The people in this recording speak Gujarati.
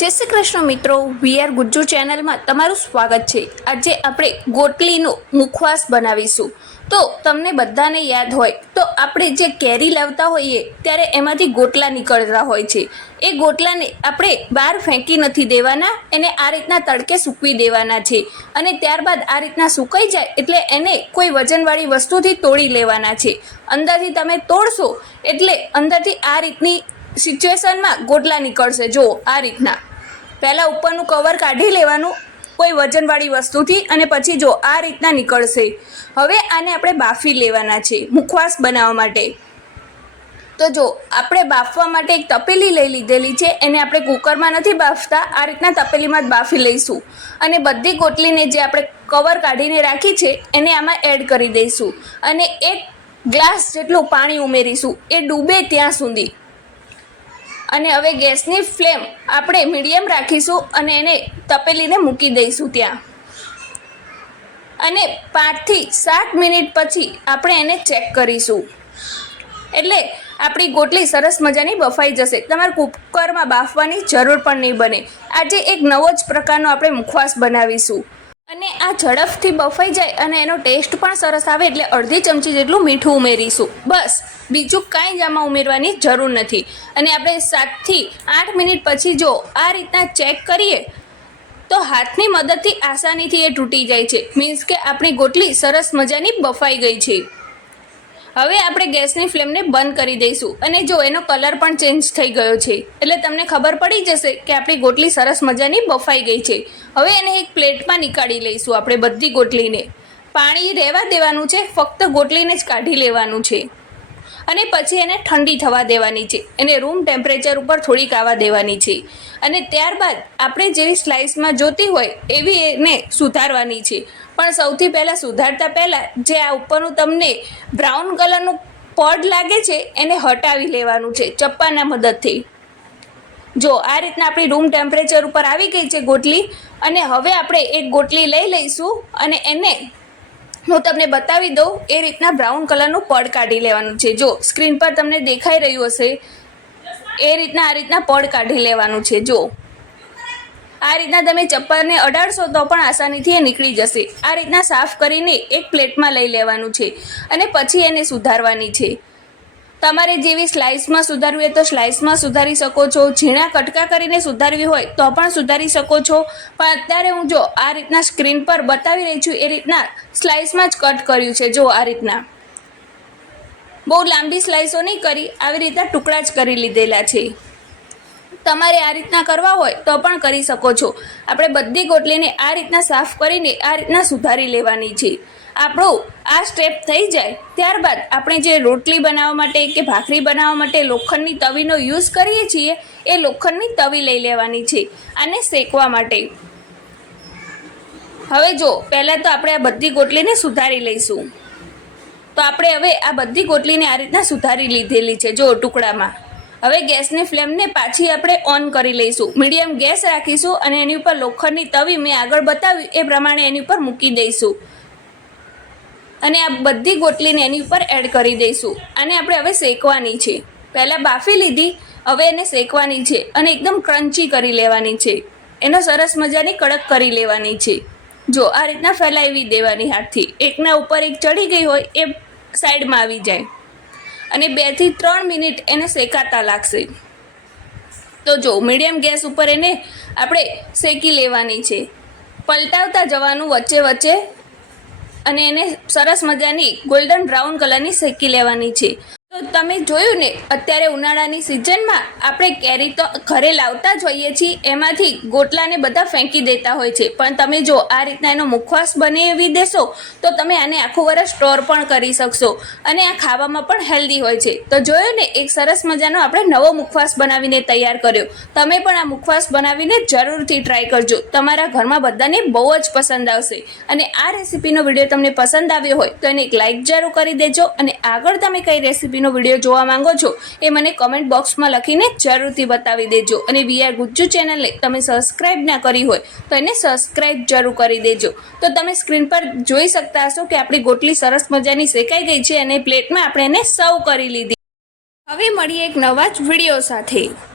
જય શ્રી કૃષ્ણ મિત્રો વીઆર ગુજ્જુ ચેનલમાં તમારું સ્વાગત છે. આજે આપણે ગોટલીનો મુખવાસ બનાવીશું. તો તમને બધાને યાદ હોય, તો આપણે જે કેરી લાવતા હોઈએ, ત્યારે એમાંથી ગોટલા નીકળતા હોય છે. એ ગોટલાને આપણે બહાર ફેંકી નથી દેવાના, એને આ રીતના તડકે સૂકવી દેવાના છે. અને ત્યારબાદ આ રીતના સુકાઈ જાય, એટલે એને કોઈ વજનવાળી વસ્તુથી તોડી લેવાના છે. અંદરથી તમે તોડશો, એટલે અંદરથી આ રીતની સિચ્યુએશનમાં ગોટલા નીકળશે. જો આ રીતના પહેલાં ઉપરનું કવર કાઢી લેવાનું કોઈ વજનવાળી વસ્તુથી અને પછી જો આ રીતના નીકળશે. હવે આને આપણે બાફી લેવાના છે મુખવાસ બનાવવા માટે. તો જો આપણે બાફવા માટે એક તપેલી લઈ લીધેલી છે, એને આપણે કુકરમાં નથી બાફતા, આ રીતના તપેલીમાં જ બાફી લઈશું. અને બધી ગોટલીને જે આપણે કવર કાઢીને રાખી છે, એને આમાં એડ કરી દઈશું. અને એક ગ્લાસ જેટલું પાણી ઉમેરીશું. એ ડૂબે ત્યાં સુધી. અને હવે ગેસની ફ્લેમ આપણે મીડિયમ રાખીશું અને એને તપેલીને મૂકી દઈશું ત્યાં. અને પાંચથી સાત મિનિટ પછી આપણે એને ચેક કરીશું. એટલે આપણી ગોટલી સરસ મજાની બફાઈ જશે. તમારે કુકરમાં બાફવાની જરૂર પણ નહીં બને. આજે એક નવો જ પ્રકારનો આપણે મુખવાસ બનાવીશું. અને આ ઝડપથી બફાઈ જાય અને એનો ટેસ્ટ પણ સરસ આવે એટલે અડધી ચમચી જેટલું મીઠું ઉમેરીશું. બસ, બીજું કાંઈ જ આમાં ઉમેરવાની જરૂર નથી. અને આપણે સાતથી આઠ મિનિટ પછી જો આ રીતના ચેક કરીએ, તો હાથની મદદથી આસાનીથી એ તૂટી જાય છે. મીન્સ કે આપણી ગોટલી સરસ મજાની બફાઈ ગઈ છે. હવે આપણે ગેસની ફ્લેમને બંધ કરી દઈશું. અને જો એનો કલર પણ ચેન્જ થઈ ગયો છે, એટલે તમને ખબર પડી જશે કે આપણી ગોટલી સરસ મજાની બફાઈ ગઈ છે. હવે એને એક પ્લેટમાં નીકાળી લઈશું આપણે બધી ગોટલીને. પાણી રહેવા દેવાનું છે, ફક્ત ગોટલીને જ કાઢી લેવાનું છે. અને પછી એને ઠંડી થવા દેવાની છે, એને રૂમ ટેમ્પરેચર ઉપર થોડીક આવવા દેવાની છે. અને ત્યારબાદ આપણે જેવી સ્લાઇસમાં જોતી હોય, એવી એને સુધારવાની છે. પણ સૌથી પહેલાં સુધારતા પહેલાં જે આ ઉપરનું તમને બ્રાઉન કલરનું પડ લાગે છે, એને હટાવી લેવાનું છે, ચપ્પાના મદદથી. જો આ રીતના આપણી રૂમ ટેમ્પરેચર ઉપર આવી ગઈ છે ગોટલી, અને હવે આપણે એક ગોટલી લઈ લઈશું, અને એને હું તમને બતાવી દઉં, એ રીતના બ્રાઉન કલરનું પડ કાઢી લેવાનું છે. જો સ્ક્રીન પર તમને દેખાઈ રહ્યું હશે, એ રીતના આ રીતના પડ કાઢી લેવાનું છે. જો આ રીતના તમે ચપ્પલને અડાડશો તો પણ આસાનીથી એ નીકળી જશે. આ રીતના સાફ કરીને એક પ્લેટમાં લઈ લેવાનું છે અને પછી એને સુધારવાની છે. તમારે જેવી સ્લાઇસમાં સુધારવી હોય તો સ્લાઇસમાં સુધારી શકો છો. ઝીણા કટકા કરીને સુધારવી હોય તો પણ સુધારી શકો છો. પણ અત્યારે હું જો આ રીતના સ્ક્રીન પર બતાવી રહી છું, એ રીતના સ્લાઇસમાં જ કટ કર્યું છે. જો આ રીતના. બહુ લાંબી સ્લાઇસો નહીં કરી, આવી રીતના ટુકડા જ કરી લીધેલા છે. તમારે આ રીતના કરવા હોય તો પણ કરી શકો છો. આપણે બધી ગોટલીને આ રીતના સાફ કરીને આ રીતના સુધારી લેવાની છે. આપણું આ સ્ટેપ થઈ જાય ત્યારબાદ આપણે જે રોટલી બનાવવા માટે કે ભાખરી બનાવવા માટે લોખંડની તવીનો યુઝ કરીએ છીએ, એ લોખંડની તવી લઈ લેવાની છે અને શેકવા માટે. હવે જો, પહેલાં તો આપણે આ બધી ગોટલીને સુધારી લઈશું. તો આપણે હવે આ બધી ગોટલીને આ રીતના સુધારી લીધેલી છે, જો ટુકડામાં. હવે ગેસની ફ્લેમને પાછી આપણે ઓન કરી લઈશું. મીડિયમ ગેસ રાખીશું અને એની ઉપર લોખંડની તવી મેં આગળ બતાવી એ પ્રમાણે એની ઉપર મૂકી દઈશું. અને આ બધી ગોટલીને એની ઉપર એડ કરી દઈશું. અને આપણે હવે શેકવાની છે. પહેલાં બાફી લીધી, હવે એને શેકવાની છે અને એકદમ ક્રન્ચી કરી લેવાની છે. એનો સરસ મજાની કડક કરી લેવાની છે. જો આ રીતના ફેલાવી દેવાની હાથથી. એકના ઉપર એક ચડી ગઈ હોય, એ સાઈડમાં આવી જાય. અને બેથી ત્રણ મિનિટ એને શેકાતા લાગશે. તો જો, મીડિયમ ગેસ ઉપર એને આપણે શેકી લેવાની છે. પલટાવતા જવાનું વચ્ચે વચ્ચે અને એને સરસ મજાની ગોલ્ડન બ્રાઉન કલરની શેકી લેવાની છે. તો તમે જોયું ને, અત્યારે ઉનાળાની સિઝનમાં આપણે કેરી તો ઘરે લાવતા જ હોઈએ છીએ, એમાંથી ગોટલાને બધા ફેંકી દેતા હોય છે. પણ તમે જો આ રીતના એનો મુખવાસ બનાવી દેશો, તો તમે આને આખું વર્ષ સ્ટોર પણ કરી શકશો. અને આ ખાવામાં પણ હેલ્ધી હોય છે. તો જોયું ને, એક સરસ મજાનો આપણે નવો મુખવાસ બનાવીને તૈયાર કર્યો. તમે પણ આ મુખવાસ બનાવીને જરૂરથી ટ્રાય કરજો. તમારા ઘરમાં બધાને બહુ જ પસંદ આવશે. અને આ રેસીપીનો વીડિયો તમને પસંદ આવ્યો હોય, તો એને એક લાઇક જરૂર કરી દેજો. અને આગળ તમે કઈ રેસીપીનો વીડિયો જોવા માંગો છો, એ મને કમેન્ટ બોક્સમાં લખીને જરૂરથી બતાવી દેજો. અને વીઆર ગુજ્જુ ચેનલને તમે સબસ્ક્રાઈબ ના કરી હોય, તો એને સબસ્ક્રાઈબ જરૂર કરી દેજો. તો તમે સ્ક્રીન પર જોઈ શકતા હશો કે આપણી ગોટલી સરસ મજાની શેકાઈ ગઈ છે અને પ્લેટમાં આપણે એને સર્વ કરી લીધી. હવે મળીએ એક નવા જ વીડિયો સાથે.